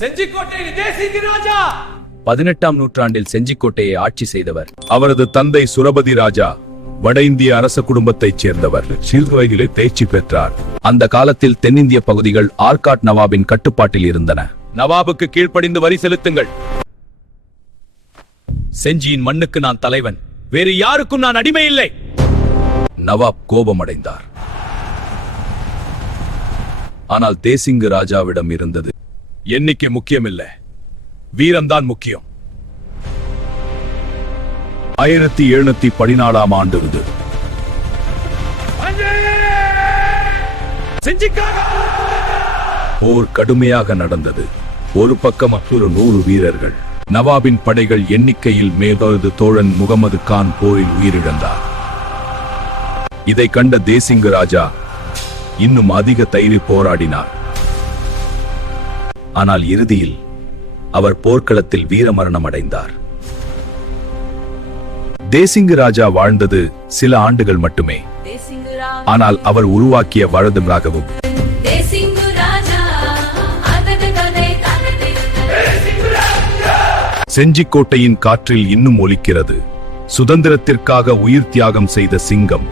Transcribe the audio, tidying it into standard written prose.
செஞ்சிக்கோட்டை தேசிங்க ராஜா 18ஆம் நூற்றாண்டில் செஞ்சிக்கோட்டையை ஆட்சி செய்தவர். அவரது தந்தை சுரபதி ராஜா வட இந்திய அரச குடும்பத்தைச் சேர்ந்தவர். சிறுவயதிலே தேர்ச்சி பெற்றார். அந்த காலத்தில் தென்னிந்திய பகுதிகள் ஆர்காட் நவாபின் கட்டுப்பாட்டில் இருந்தன. நவாபுக்கு கீழ்ப்படிந்து வரி செலுத்துங்கள். செஞ்சியின் மண்ணுக்கு நான் தலைவன், வேறு யாருக்கும் நான் அடிமை இல்லை. நவாப் கோபமடைந்தார். ஆனால் தேசிங்கு ராஜாவிடம் இருந்தது எண்ணிக்கை முக்கியமில்லை, வீரம்தான் முக்கியம். 1714ஆம் ஆண்டு இது. போர் கடுமையாக நடந்தது. ஒரு பக்கம் 100 வீரர்கள். நவாபின் படைகள் எண்ணிக்கையில் மேலது தோழன் முகமது கான் போரில் உயிரிழந்தார். இதை கண்ட தேசிங்கு ராஜா இன்னும் அதிக தைரியம் போராடினார். ஆனால் இறுதியில் அவர் போர்க்களத்தில் வீரமரணம் அடைந்தார். தேசிங்கு ராஜா வாழ்ந்தது சில ஆண்டுகள் மட்டுமே. ஆனால் அவர் உருவாக்கிய வரதும் செஞ்சிக்கோட்டையின் காற்றில் இன்னும் ஒலிக்கிறது. சுதந்திரத்திற்காக உயிர் தியாகம் செய்த சிங்கம்.